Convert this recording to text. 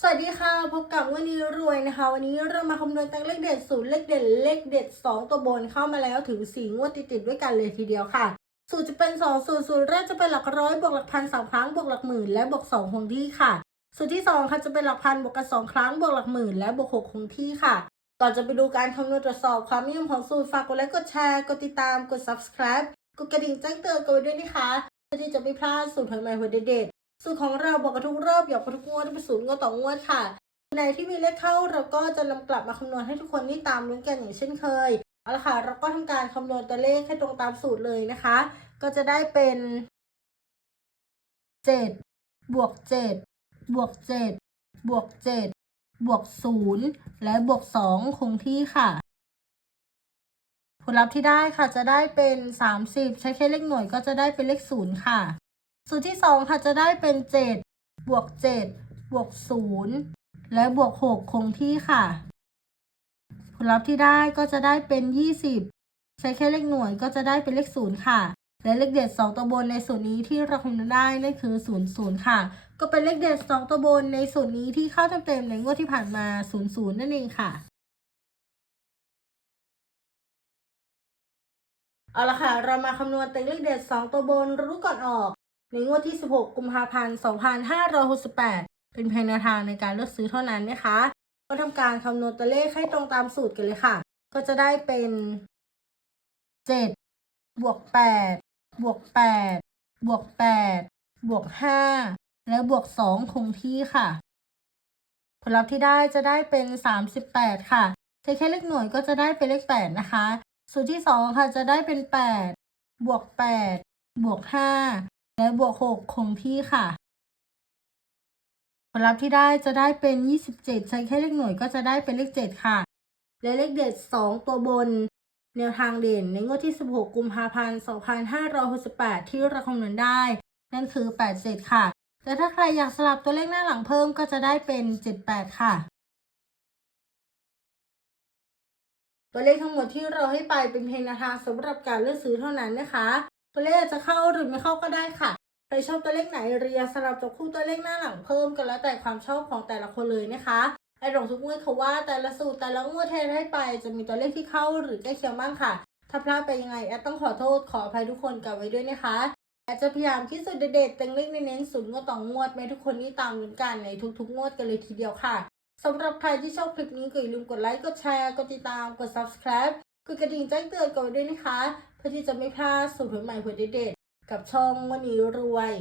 สวัสดีค่ะ พบกับวันนี้รวยนะคะ วันนี้เรามาคำนวณตังเลขเด็ดศูนย์เลขเด็ดเลขเด็ด 2 ตัวบนเข้ามาแล้วถึง 4 งวดติดๆด้วยกันเลยทีเดียวค่ะ สูตรจะเป็น 2 สูตร สูตรแรกจะเป็นหลักร้อยบวกหลักพันสามครั้งบวกหลักหมื่นและบวก2คงที่ค่ะ สูตรที่ 2 ค่ะจะเป็นหลักพันบวกกัน2ครั้งบวกหลักหมื่นและบวก6คงที่ค่ะ ก่อนจะไปดูการคำนวณตรวจสอบความนิยมของสูตรฝากกดไลค์กดแชร์กดติดตามกด subscribe กดกระดิ่งแจ้งเตือนกันไว้ด้วยนะคะเพื่อที่จะไม่พลาดสูตรใหม่ๆหัวเด็ด สูตรของเราบอกกันทุกรอบหยอกกันทุกงวดเป็นสูตรงวดต่องวดค่ะในที่มีเลขเข้าเราก็จะนำกลับมาคำนวณให้ทุกคนได้ตามลุ้นกันอย่างเช่นเคยเอาละค่ะเราก็ทำการคำนวณตัวเลขให้ตรงตามสูตรเลยนะคะ ก็จะได้เป็นเจ็ดบวกเจ็ดบวกเจ็ดบวกเจ็ดบวกศูนย์และบวกสองคงที่ค่ะ ผลลัพธ์ที่ได้ค่ะจะได้เป็นสามสิบใช้แค่เลขหน่วยก็จะได้เป็นเลขศูนย์ค่ะ สูตรที่สองค่ะจะได้เป็นเจ็ดบวกเจ็ดบวกศูนย์และบวกหกคงที่ค่ะ ผลลัพธ์ที่ได้ก็จะได้เป็นยี่สิบใช้แค่เลขหน่วยก็จะได้เป็นเลขศูนย์ค่ะ และเลขเด็ดสองตัวบนในส่วนนี้ที่เราคำนวณได้นั่นคือศูนย์ศูนย์ค่ะ ก็เป็นเลขเด็ดสองตัวบนในส่วนนี้ที่เข้าเต็มๆในงวดที่ผ่านมาศูนย์ศูนย์นั่นเองค่ะเอาละค่ะ เรามาคำนวณเต็งเลขเด็ด 2 ตัวบนรู้ก่อนออก ในงวดที่ 16 กุมภาพันธ์ 2568 เป็นเพียงแนวทางในการเลือกซื้อเท่านั้นนะคะ ก็ทำการคำนวณตัวเลขให้ตรงตามสูตรกันเลยค่ะ ก็จะได้เป็น 7 บวก 8 บวก 8 บวก 8 บวก 5 และบวก 2 คงที่ค่ะ ผลลัพธ์ที่ได้จะได้เป็น 38 ค่ะใช้แค่เลขหน่วยก็จะได้เป็นเลข 8 นะคะ สูตรที่ 2 ค่ะจะได้เป็น 8 บวก 8 บวก 5 และบวก6คงที่ค่ะ ผลลัพธ์ที่ได้จะได้เป็น27ใช้แค่เลขหน่วยก็จะได้เป็นเลข7ค่ะ และเลขเด็ด2ตัวบน แนวทางเด่นในงวดที่ 16 กุมภาพันธ์ 2568 ที่เราคำนวณได้ นั่นคือ 87 ค่ะ แต่ถ้าใครอยากสลับตัวเลขหน้าหลังเพิ่มก็จะได้เป็น 78 ค่ะตัวเลขทั้งหมดที่เราให้ไปเป็นเพียงแนวทางสำหรับการเลือกซื้อเท่านั้นนะคะ ตัวเลขจะเข้าหรือไม่เข้าก็ได้ค่ะใครชอบตัวเลขไหนเรียสลับจับคู่ตัวเลขหน้าหลังเพิ่มกันแล้วแต่ความชอบของแต่ละคนเลยนะคะไอ้หลงทุกงวดเขาว่าแต่ละสูตรแต่ละงวดเทให้ไป จะมีตัวเลขที่เข้าหรือใกล้เคียงบ้างค่ะ ถ้าพลาดไปยังไงแอดต้องขอโทษขออภัยทุกคนกับไว้ด้วยนะคะแอดจะพยายามคิดสูตรเด็ดๆเต็งเลขเน้นๆศูนย์งวดต่องวดให้ทุกคนนี่ตามลุ้นกันในทุกๆ งวดกันเลยทีเดียวค่ะสำหรับใครที่ชอบคลิปนี้ก็อย่าลืมกดไลค์กดแชร์กดติดตามกด subscribe กดกระดิ่งแจ้งเตือนกันไว้ด้วยนะคะ พื่อที่จะไม่พลาดสูตรใหม่ๆผลเด็ดๆกับช่องวันนี้รวย